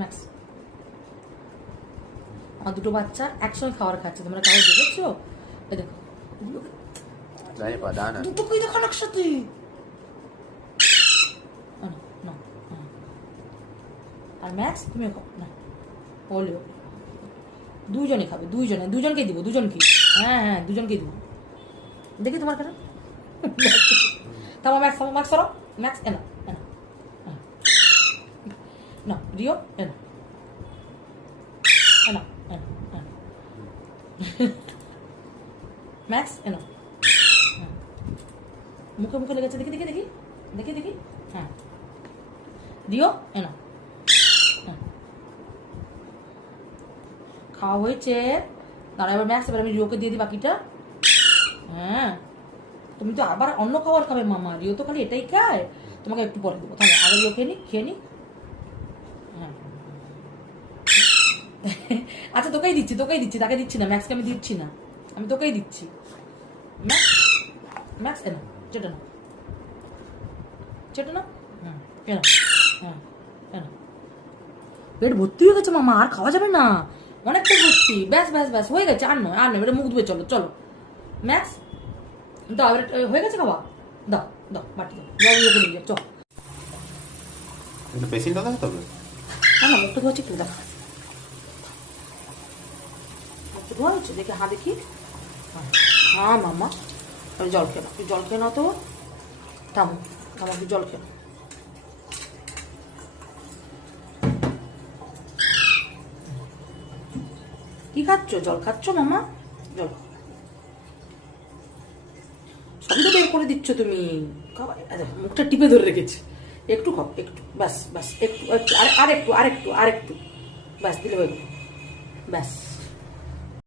Max আমার দুটো বাচ্চা একসঙ্গে খাবার খাচ্ছে, তোমরা কাউ দেখেছো? এই দেখো দুটো কই দেখো একসাথে। আর ম্যাক্স তুমি না বললো দুজনে খাবে, দুজনকেই দিব, দুজনকে। হ্যাঁ দুজনকেই দিব। দেখি তোমার কাছে তারপর ম্যাক্স ম্যাক্স করো, ম্যাক্স এনা এনা না রিও এনা এনা এনা ম্যাক্স এনা মুখে মুখে লেগেছে, দেখি দেখি দেখি দেখি দেখি। হ্যাঁ রিও এনা খাওয়া হয়েছে। দাঁড়া এবার ম্যাক্স, এবার আমি রিওকে দিয়ে দিই বাকিটা। হ্যাঁ তুমি তো আবার অন্য খাবার খাবে মামা, রিও তো খালি এটাই খায়। তোমাকে একটু পরে দেবো, তাহলে আগে রিও খেয়ে নি। হ্যাঁ আচ্ছা তোকেই দিচ্ছি তাকে দিচ্ছি না, ম্যাক্সকে আমি দিচ্ছি না, আমি তোকেই দিচ্ছি। ম্যাক্স ম্যাক্স এনা চেটে না হ্যাঁ এনা হ্যাঁ এনা। পেট ভর্তি হয়ে গেছে মামা, আর খাওয়া যাবে না, অনেক পেট ভর্তি। ব্যাস ব্যাস ব্যাস হয়ে গেছে, আর নয় এটা মুখ ধুয়ে চলো চলো। ম্যাক্স দাও, এবার হয়ে গেছে খাওয়া, দাও দাও বাটি দাও, নিয়ে যাও চল। পেশেন্ট দাদা তবে না না মুখটা ধোয়াচ্ছি, একটু দেখা একটু ধোয়া হচ্ছে, দেখে হ্যাঁ দেখি। হ্যাঁ মামা জল খেয়ে নাও, জল খেয়ে নাও তো। থামো একটু জল খেয়ে নাও। কি খাচ্ছ? জল খাচ্ছ মামা? জল সবই তো বের করে দিচ্ছ তুমি। মুখটা টিপে ধরে রেখেছি, একটু খাও একটু, ব্যাস ব্যাস একটু একটু আর একটু ব্যাস দিলে হয়ে গেল, ব্যাস।